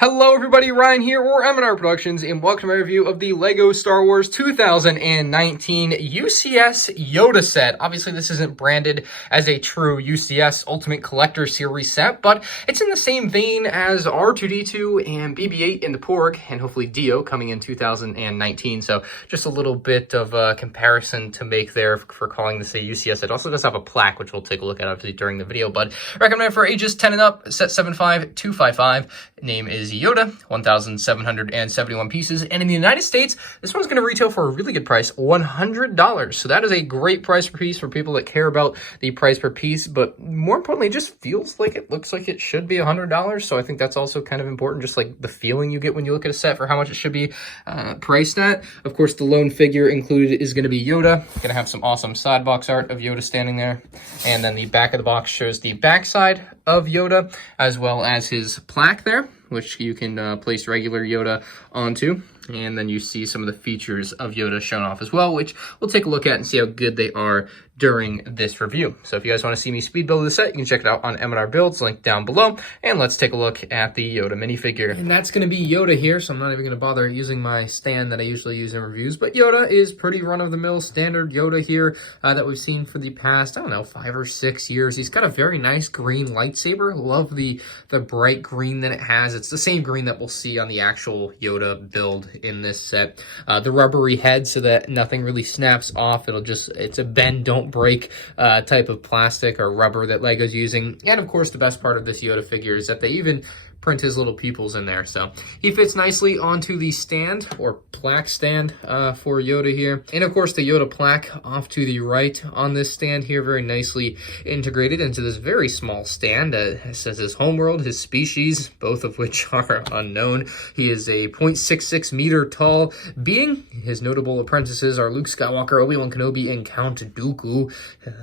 Hello everybody, Ryan here, or MandRproductions, and welcome to my review of the LEGO Star Wars 2019 UCS Yoda set. Obviously, this isn't branded as a true UCS Ultimate Collector Series set, but it's in the same vein as R2-D2 and BB-8 in the Porg, and hopefully Dio coming in 2019. So just a little bit of a comparison to make there for calling this a UCS. It also does have a plaque, which we'll take a look at obviously during the video, but recommended for ages 10 and up, set 75255. Name is Yoda, 1,771 pieces, and in the United States, this one's going to retail for a really good price, $100. So that is a great price per piece for people that care about the price per piece, but more importantly, it just feels like it looks like it should be $100. So I think that's also kind of important, just like the feeling you get when you look at a set for how much it should be priced at. Of course, the lone figure included is going to be Yoda. Going to have some awesome side box art of Yoda standing there, and then the back of the box shows the backside of Yoda, as well as his plaque there, which you can place regular Yoda onto. And then you see some of the features of Yoda shown off as well, which we'll take a look at and see how good they are during this review. So if you guys want to see me speed build the set, you can check it out on MandRbuilds, link down below. And let's take a look at the Yoda minifigure. And that's going to be Yoda here, so I'm not even going to bother using my stand that I usually use in reviews. But Yoda is pretty run-of-the-mill standard Yoda here that we've seen for the past, I don't know, 5 or 6 years. He's got a very nice green lightsaber. Love the bright green that it has. It's the same green that we'll see on the actual Yoda build in this set. The rubbery head so that nothing really snaps off. It's a bend, don't break type of plastic or rubber that LEGO's using. And of course, the best part of this Yoda figure is that they even print his little pupils in there. So he fits nicely onto the stand or plaque stand for Yoda here. And of course, the Yoda plaque off to the right on this stand here, very nicely integrated into this very small stand. It says his homeworld, his species, both of which are unknown. He is a 0.66 meter tall being. His notable apprentices are Luke Skywalker, Obi-Wan Kenobi, and Count Dooku.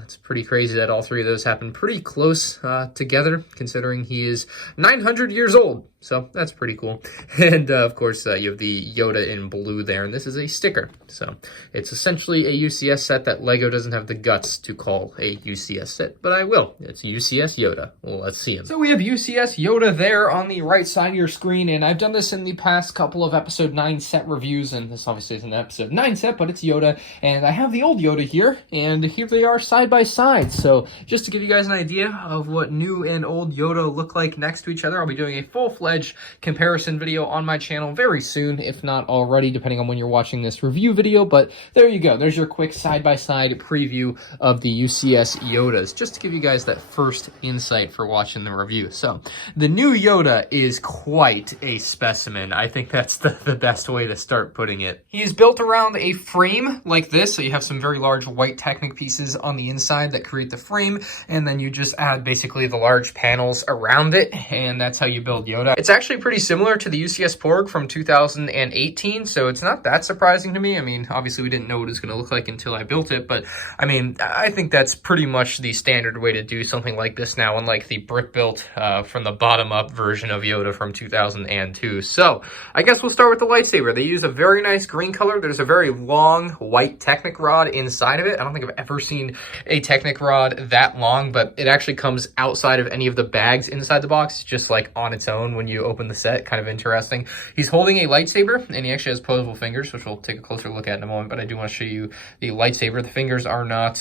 It's pretty crazy that all three of those happen pretty close together, considering he is 900 years old. So that's pretty cool. And of course, you have the Yoda in blue there, and this is a sticker. So it's essentially a UCS set that LEGO doesn't have the guts to call a UCS set, but I will. It's UCS Yoda. Well, let's see him. So we have UCS Yoda there on the right side of your screen, and I've done this in the past couple of episode 9 set reviews, and this obviously isn't an episode 9 set, but it's Yoda, and I have the old Yoda here, and here they are side by side. So just to give you guys an idea of what new and old Yoda look like next to each other, I'll be doing a full-fledged comparison video on my channel very soon, if not already, depending on when you're watching this review video. But there you go. There's your quick side-by-side preview of the UCS Yodas, just to give you guys that first insight for watching the review. So the new Yoda is quite a specimen. I think that's the best way to start putting it. He is built around a frame like this, so you have some very large white Technic pieces on the inside that create the frame, and then you just add basically the large panels around it, and that's how you build Yoda. It's actually pretty similar to the UCS Porg from 2018, so it's not that surprising to me. I mean, obviously we didn't know what it was going to look like until I built it, but I mean, I think that's pretty much the standard way to do something like this now, unlike the brick-built from the bottom-up version of Yoda from 2002. So I guess we'll start with the lightsaber. They use a very nice green color. There's a very long white Technic rod inside of it. I don't think I've ever seen a Technic rod that long, but it actually comes outside of any of the bags inside the box, just like on its own when you open the set. Kind of interesting. He's holding a lightsaber, and he actually has posable fingers, which we'll take a closer look at in a moment, but I do want to show you the lightsaber. The fingers are not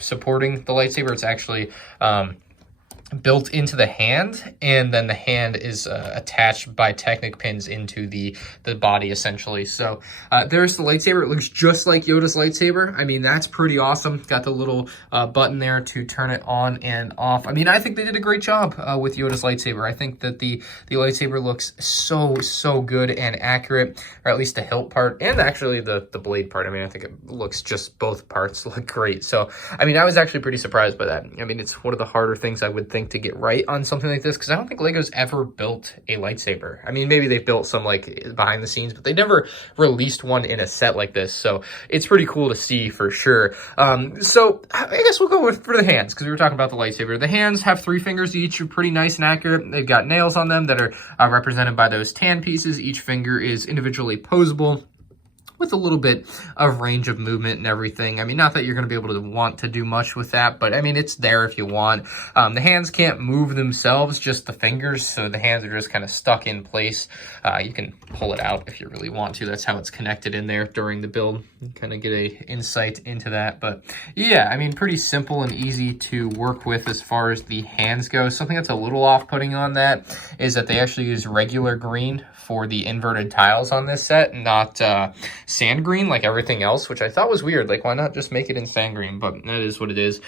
supporting the lightsaber. It's actually built into the hand, and then the hand is attached by Technic pins into the body, essentially. So there's the lightsaber. It looks just like Yoda's lightsaber. I mean, that's pretty awesome. Got the little button there to turn it on and off. I mean, I think they did a great job with Yoda's lightsaber. I think that the lightsaber looks so good and accurate, or at least the hilt part, and actually the blade part. I mean, I think it looks just, both parts look great. So, I mean, I was actually pretty surprised by that. I mean, it's one of the harder things I would think to get right on something like this, because I don't think LEGO's ever built a lightsaber. I mean, maybe they've built some like behind the scenes, but they never released one in a set like this. So it's pretty cool to see for sure. So I guess we'll go for the hands, because we were talking about the lightsaber. The hands have 3 fingers each, are pretty nice and accurate. They've got nails on them that are represented by those tan pieces. Each finger is individually posable. with a little bit of range of movement and everything. I mean, not that you're going to be able to want to do much with that, but I mean, it's there if you want. The hands can't move themselves, just the fingers, so the hands are just kind of stuck in place. You can pull it out if you really want to. That's how it's connected in there during the build. You kind of get a insight into that. But yeah, I mean, pretty simple and easy to work with as far as the hands go. Something that's a little off-putting on that is that they actually use regular green for the inverted tiles on this set, not sand green like everything else, which I thought was weird. Like, why not just make it in sand green? But that is what it is.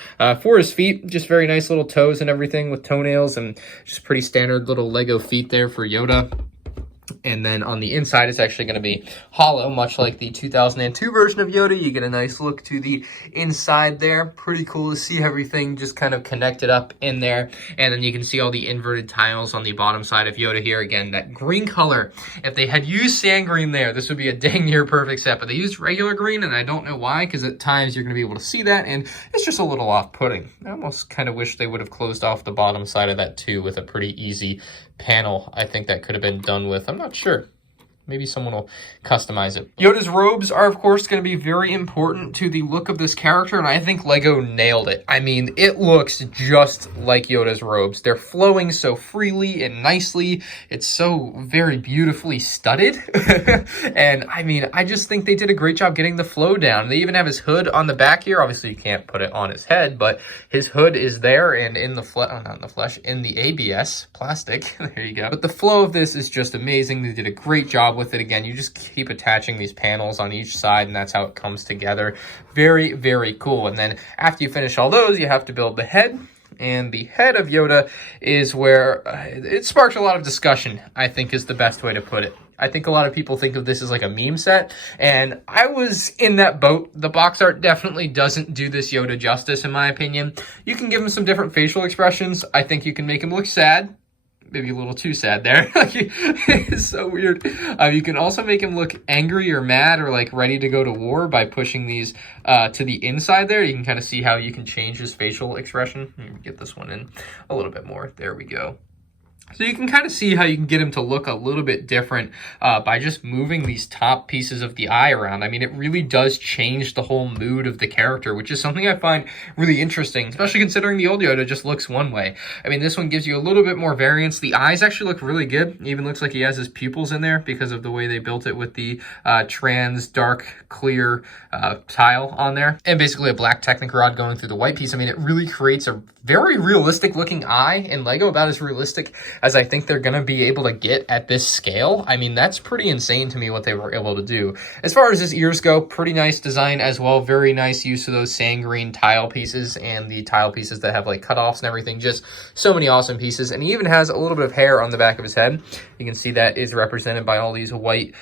For his feet, just very nice little toes and everything with toenails, and just pretty standard little Lego feet there for Yoda. And then on the inside, it's actually going to be hollow, much like the 2002 version of Yoda. You get a nice look to the inside there. Pretty cool to see everything just kind of connected up in there. And then you can see all the inverted tiles on the bottom side of Yoda here. Again, that green color. If they had used sand green there, this would be a dang near perfect set. But they used regular green, and I don't know why, because at times you're going to be able to see that, and it's just a little off-putting. I almost kind of wish they would have closed off the bottom side of that too with a pretty easy panel. I think that could have been done with. I'm not sure. Maybe someone will customize it. Yoda's robes are, of course, going to be very important to the look of this character, and I think Lego nailed it. I mean, it looks just like Yoda's robes. They're flowing so freely and nicely. It's so very beautifully studded. And, I mean, I just think they did a great job getting the flow down. They even have his hood on the back here. Obviously, you can't put it on his head, but his hood is there, and in the not in the flesh, in the ABS plastic. There you go. But the flow of this is just amazing. They did a great job with it. Again, you just keep attaching these panels on each side, and that's how it comes together. Very, very cool. And then after you finish all those, you have to build the head. And the head of Yoda is where it sparks a lot of discussion, I think is the best way to put it. I think a lot of people think of this as like a meme set, and I was in that boat. The box art definitely doesn't do this Yoda justice, in my opinion. You can give him some different facial expressions. I think you can make him look sad. Maybe a little too sad there. It's so weird. You can also make him look angry or mad or like ready to go to war by pushing these to the inside there. You can kind of see how you can change his facial expression. Let me get this one in a little bit more. There we go. So you can kind of see how you can get him to look a little bit different by just moving these top pieces of the eye around. I mean, it really does change the whole mood of the character, which is something I find really interesting, especially considering the old Yoda just looks one way. I mean, this one gives you a little bit more variance. The eyes actually look really good. It even looks like he has his pupils in there because of the way they built it with the trans dark clear tile on there. And basically a black Technic rod going through the white piece. I mean, it really creates a very realistic looking eye in Lego, about as realistic as I think they're going to be able to get at this scale. I mean, that's pretty insane to me what they were able to do. As far as his ears go, pretty nice design as well. Very nice use of those sand green tile pieces and the tile pieces that have like cutoffs and everything. Just so many awesome pieces. And he even has a little bit of hair on the back of his head. You can see that is represented by all these white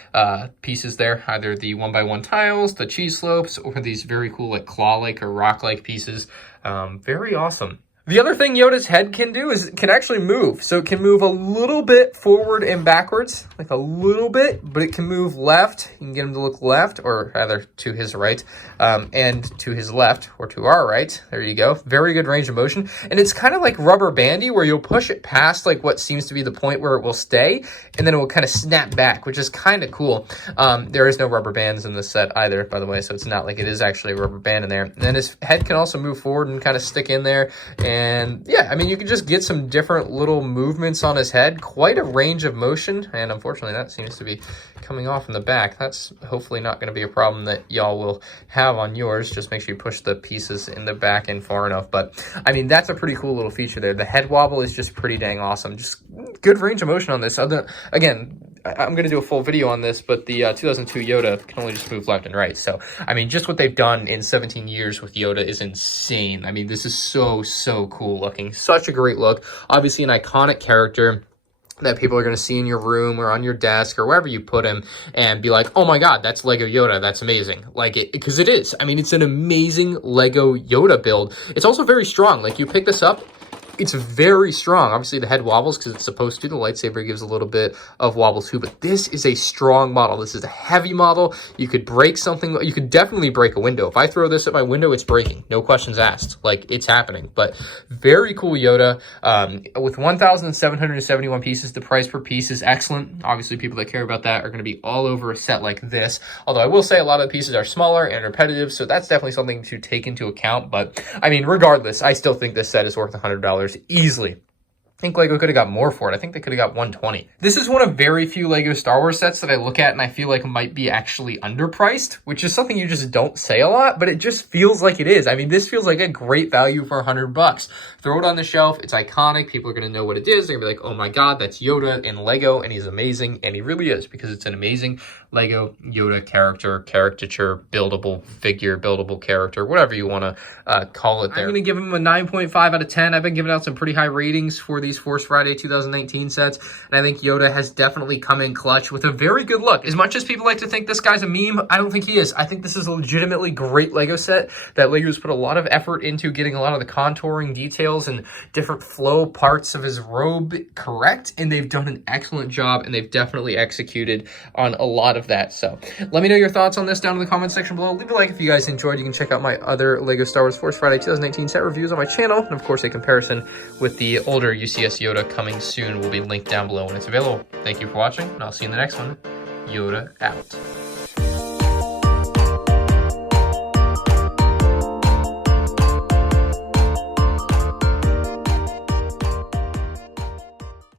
pieces there, either the 1x1 tiles, the cheese slopes, or these very cool like claw-like or rock-like pieces. Very awesome. The other thing Yoda's head can do is it can actually move. So it can move a little bit forward and backwards, like a little bit, but it can move left. You can get him to look left, or rather to his right, and to his left, or to our right. There you go. Very good range of motion. And it's kind of like rubber bandy, where you'll push it past like what seems to be the point where it will stay, and then it will kind of snap back, which is kind of cool. There is no rubber bands in this set either, by the way, so it's not like it is actually a rubber band in there. And then his head can also move forward and kind of stick in there. And yeah, I mean, you can just get some different little movements on his head, quite a range of motion. And unfortunately, that seems to be coming off in the back. That's hopefully not going to be a problem that y'all will have on yours. Just make sure you push the pieces in the back in far enough. But I mean, that's a pretty cool little feature there. The head wobble is just pretty dang awesome. Just good range of motion on this. Again, I'm going to do a full video on this, but the 2002 Yoda can only just move left and right. So, I mean, just what they've done in 17 years with Yoda is insane. I mean, this is so cool looking. Such a great look. Obviously, an iconic character that people are going to see in your room or on your desk or wherever you put him and be like, oh my God, that's Lego Yoda. That's amazing. Like it, because it is. I mean, it's an amazing Lego Yoda build. It's also very strong. Like you pick this up it's very strong. Obviously, the head wobbles because it's supposed to. The lightsaber gives a little bit of wobble too, but this is a strong model. This is a heavy model. You could break something. You could definitely break a window. If I throw this at my window, it's breaking. No questions asked. Like, it's happening. But very cool Yoda. With 1,771 pieces, the price per piece is excellent. Obviously, people that care about that are going to be all over a set like this. Although I will say a lot of the pieces are smaller and repetitive, so that's definitely something to take into account. But I mean, regardless, I still think this set is worth $100 easily. I think LEGO could have got more for it. I think they could have got 120. This is one of very few LEGO Star Wars sets that I look at and I feel like might be actually underpriced, which is something you just don't say a lot, but it just feels like it is. I mean, this feels like a great value for $100. Throw it on the shelf. It's iconic. People are going to know what it is. They're going to be like, oh my God, that's Yoda in LEGO, and he's amazing. And he really is, because it's an amazing LEGO Yoda character, caricature, buildable figure, buildable character, whatever you want to call it there. I'm going to give him a 9.5 out of 10. I've been giving out some pretty high ratings for these Force Friday 2019 sets, and I think Yoda has definitely come in clutch with a very good look. As much as people like to think this guy's a meme, I don't think he is. I think this is a legitimately great LEGO set that LEGO's put a lot of effort into getting a lot of the contouring details and different flow parts of his robe correct, and they've done an excellent job, and they've definitely executed on a lot of that. So let me know your thoughts on this down in the comment section below. Leave a like if you guys enjoyed. You can check out my other LEGO Star Wars Force Friday 2019 set reviews on my channel, and of course a comparison with the older UCS Yoda coming soon will be linked down below when it's available. Thank you for watching, and I'll see you in the next one. Yoda out.